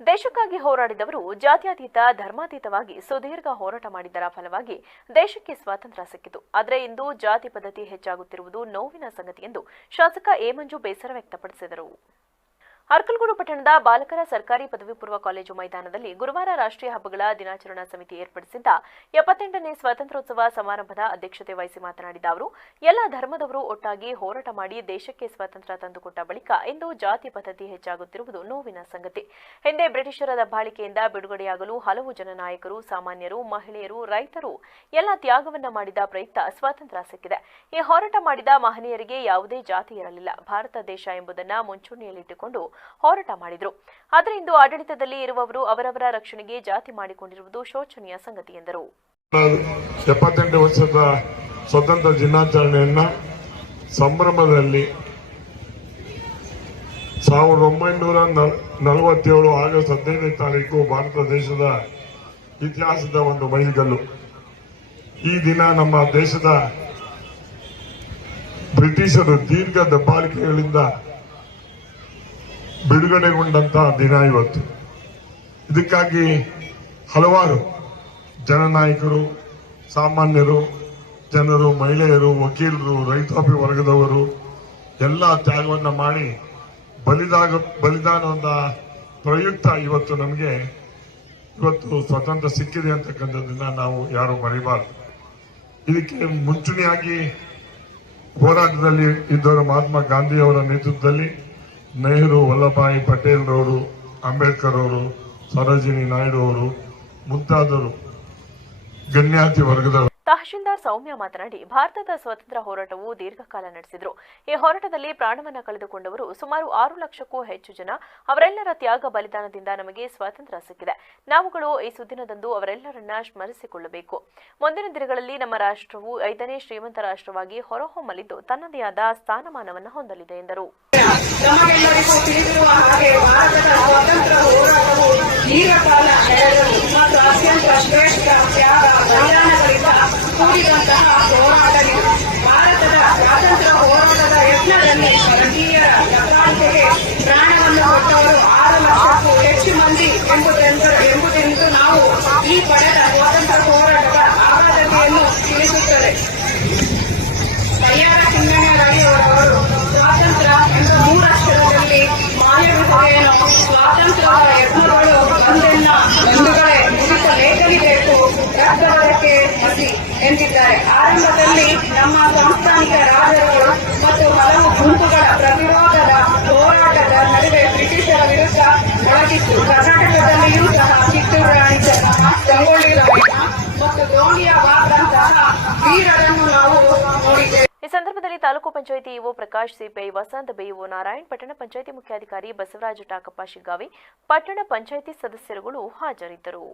ದೇಶಕ್ಕಾಗಿ ಹೋರಾಡಿದವರು ಜಾತ್ಯತೀತ ಧರ್ಮಾತೀತವಾಗಿ ಸುದೀರ್ಘ ಹೋರಾಟ ಮಾಡಿದ್ದರ ಫಲವಾಗಿ ದೇಶಕ್ಕೆ ಸ್ವಾತಂತ್ರ್ಯ ಸಿಕ್ಕಿತು. ಆದರೆ ಇಂದು ಜಾತಿ ಪದ್ಧತಿ ಹೆಚ್ಚಾಗುತ್ತಿರುವುದು ನೋವಿನ ಸಂಗತಿ ಎಂದು ಶಾಸಕ ಎ ಮಂಜು ಬೇಸರ ವ್ಯಕ್ತಪಡಿಸಿದರು. ಅರ್ಕಲಗೂಡು ಪಟ್ಟಣದ ಬಾಲಕರ ಸರ್ಕಾರಿ ಪದವಿ ಪೂರ್ವ ಕಾಲೇಜು ಮೈದಾನದಲ್ಲಿ ಗುರುವಾರ ರಾಷ್ಟ್ರೀಯ ಹಬ್ಬಗಳ ದಿನಾಚರಣಾ ಸಮಿತಿ ಏರ್ಪಡಿಸಿದ್ದ 78ನೇ ಸ್ವಾತಂತ್ರ್ಯೋತ್ಸವ ಸಮಾರಂಭದ ಅಧ್ಯಕ್ಷತೆ ವಹಿಸಿ ಮಾತನಾಡಿದ ಅವರು, ಎಲ್ಲ ಧರ್ಮದವರು ಒಟ್ಟಾಗಿ ಹೋರಾಟ ಮಾಡಿ ದೇಶಕ್ಕೆ ಸ್ವಾತಂತ್ರ್ಯ ತಂದುಕೊಟ್ಟ ಬಳಿಕ ಇಂದು ಜಾತಿ ಪದ್ಧತಿ ಹೆಚ್ಚಾಗುತ್ತಿರುವುದು ನೋವಿನ ಸಂಗತಿ. ಹಿಂದೆ ಬ್ರಿಟಿಷರ ದಬ್ಬಾಳಿಕೆಯಿಂದ ಬಿಡುಗಡೆಯಾಗಲು ಹಲವು ಜನನಾಯಕರು, ಸಾಮಾನ್ಯರು, ಮಹಿಳೆಯರು, ರೈತರು ಎಲ್ಲ ತ್ಯಾಗವನ್ನ ಮಾಡಿದ ಪ್ರಯುಕ್ತ ಸ್ವಾತಂತ್ರ್ಯ ಸಿಕ್ಕಿದೆ. ಈ ಹೋರಾಟ ಮಾಡಿದ ಮಹನೀಯರಿಗೆ ಯಾವುದೇ ಜಾತಿ ಇರಲಿಲ್ಲ. ಭಾರತ ದೇಶ ಎಂಬುದನ್ನ ಮುಂಚೂಣಿಯಲ್ಲಿಟ್ಟುಕೊಂಡು ಹೋರಾಟ ಮಾಡಿದರು. ಆದರೆ ಇಂದು ಆಡಳಿತದಲ್ಲಿ ಇರುವವರು ಅವರವರ ರಕ್ಷಣೆಗೆ ಜಾತಿ ಮಾಡಿಕೊಂಡಿರುವುದು ಶೋಚನೀಯ ಸಂಗತಿ ಎಂದರು. 78 ವರ್ಷದ ಸ್ವತಂತ್ರ ದಿನಾಚರಣೆಯನ್ನ ಸಂಭ್ರಮದಲ್ಲಿ 1947 ಆಗಸ್ಟ್ 15ನೇ ತಾರೀಕು ಭಾರತ ದೇಶದ ಇತಿಹಾಸದ ಒಂದು ಮೈಲಿಗಲ್ಲು. ಈ ದಿನ ನಮ್ಮ ದೇಶದ ಬ್ರಿಟಿಷರು ದೀರ್ಘ ದಬ್ಬಾಳಿಕೆಗಳಿಂದ ಬಿಡುಗಡೆಗೊಂಡಂತಹ ದಿನ ಇವತ್ತು. ಇದಕ್ಕಾಗಿ ಹಲವಾರು ಜನನಾಯಕರು, ಸಾಮಾನ್ಯರು, ಜನರು, ಮಹಿಳೆಯರು, ವಕೀಲರು, ರೈತಾಪಿ ವರ್ಗದವರು ಎಲ್ಲ ತ್ಯಾಗವನ್ನ ಮಾಡಿ ಬಲಿದಾನದ ಪ್ರಯುಕ್ತ ಇವತ್ತು ನಮಗೆ ಸ್ವತಂತ್ರ ಸಿಕ್ಕಿದೆ ಅಂತಕ್ಕಂಥದ್ದನ್ನ ನಾವು ಯಾರು ಮರಿಬಾರದು. ಇದಕ್ಕೆ ಮುಂಚೂಣಿಯಾಗಿ ಹೋರಾಟದಲ್ಲಿ ಇದ್ದವರು ಮಹಾತ್ಮ ಗಾಂಧಿಯವರ ನೇತೃತ್ವದಲ್ಲಿ ನೆಹರು, ವಲ್ಲಭಾಯಿ ಪಟೇಲ್ ರವರು, ಅಂಬೇಡ್ಕರ್ ಅವರು, ಸರೋಜಿನಿ ನಾಯ್ಡು ಅವರು ಮುಂತಾದವರು ಗಣ್ಯಾತಿ ವರ್ಗದವರು. ತಹಶೀಲ್ದಾರ್ ಸೌಮ್ಯ ಮಾತನಾಡಿ, ಭಾರತದ ಸ್ವಾತಂತ್ರ್ಯ ಹೋರಾಟವು ದೀರ್ಘಕಾಲ ನಡೆಸಿದ್ರು. ಈ ಹೋರಾಟದಲ್ಲಿ ಪ್ರಾಣವನ್ನ ಕಳೆದುಕೊಂಡವರು ಸುಮಾರು 6 ಲಕ್ಷಕ್ಕೂ ಹೆಚ್ಚು ಜನ. ಅವರೆಲ್ಲರ ತ್ಯಾಗ ಬಲಿದಾನದಿಂದ ನಮಗೆ ಸ್ವಾತಂತ್ರ್ಯ ಸಿಕ್ಕಿದೆ. ನಾವುಗಳು ಈ ಸುದಿನದಂದು ಅವರೆಲ್ಲರನ್ನ ಸ್ಮರಿಸಿಕೊಳ್ಳಬೇಕು. ಮುಂದಿನ ದಿನಗಳಲ್ಲಿ ನಮ್ಮ ರಾಷ್ಟ್ರವು 5ನೇ ಶ್ರೀಮಂತ ರಾಷ್ಟ್ರವಾಗಿ ಹೊರಹೊಮ್ಮಲಿದ್ದು ತನ್ನದೇ ಆದ ಸ್ಥಾನಮಾನವನ್ನು ಹೊಂದಲಿದೆ ಎಂದರು. ಕೂಡಿದಂತಹ ಹೋರಾಟವಿದೆ. ಭಾರತದ ಸ್ವಾತಂತ್ರ್ಯ ಹೋರಾಟದ ಯತ್ನದಲ್ಲಿ ಭಾರತೀಯರ ದಬ್ಬಾಳಿಕೆಗೆ ಪ್ರಾಣವನ್ನು ಕೊಟ್ಟವರು 6 ಲಕ್ಷಕ್ಕೂ ಹೆಚ್ಚು ಮಂದಿ ಎಂಬುದೆಂದು ನಾವು ಈ ಪಡೆದ ಸ್ವಾತಂತ್ರ್ಯ ಹೋರಾಟದ ಆಗಾಧತೆಯನ್ನು ತಿಳಿಸುತ್ತದೆ. ಕಯ್ಯಾರ ಚಿನ್ನಣ್ಣರವರು ಸ್ವಾತಂತ್ರ್ಯ ಎಂಬ 3 ಅಕ್ಷರದಲ್ಲಿ ಮಾಯವಿದೆಯೇನೋ. ಸ್ವಾತಂತ್ರ್ಯದ ಯತ್ನಗಳು ಒಂದೆನ್ನ ಬಂಧುಗಳೇ ಮುಗಿಸಲೇಕಲಿಬೇಕು, ರಕ್ತಬರಕ್ಕೆ ಮಸಿ ಎಂದಿದ್ದಾರೆ. ಆರಂಭದಲ್ಲಿ ನಮ್ಮ ಸಂಸ್ಥಾನಿಕ ರಾಜರುಗಳು ಮತ್ತು ಹಲವು ಗುಂಪುಗಳ ಪ್ರತಿರೋಧದ ಹೋರಾಟದ ನಡುವೆ ಬ್ರಿಟಿಷರ ವಿರುದ್ಧ ಮೊಳಗಿತ್ತು. ಕರ್ನಾಟಕದಲ್ಲಿಯೂ ಸಹ ಕಿತ್ತೂರು ರಾಣಿ ಚೆನ್ನಮ್ಮ, ಸಂಗೊಳ್ಳಿ ರಾಯಣ್ಣ ಮತ್ತು ಗೋಂಡಿಯಾಬಾಗ್ರಂತಹ ವೀರರನ್ನು ನಾವು ನೋಡಿದ್ದೇವೆ. ಈ ಸಂದರ್ಭದಲ್ಲಿ taluk panchayat EO Prakash, CPI Vasanth, BEO Narayan, ಪಟ್ಟಣ ಪಂಚಾಯಿತಿ ಮುಖ್ಯಾಧಿಕಾರಿ ಬಸವರಾಜ ಟಾಕಪ್ಪ ಶಿಗ್ಗಾವಿ, ಪಟ್ಟಣ ಪಂಚಾಯಿತಿ ಸದಸ್ಯರುಗಳು ಹಾಜರಿದ್ದರು.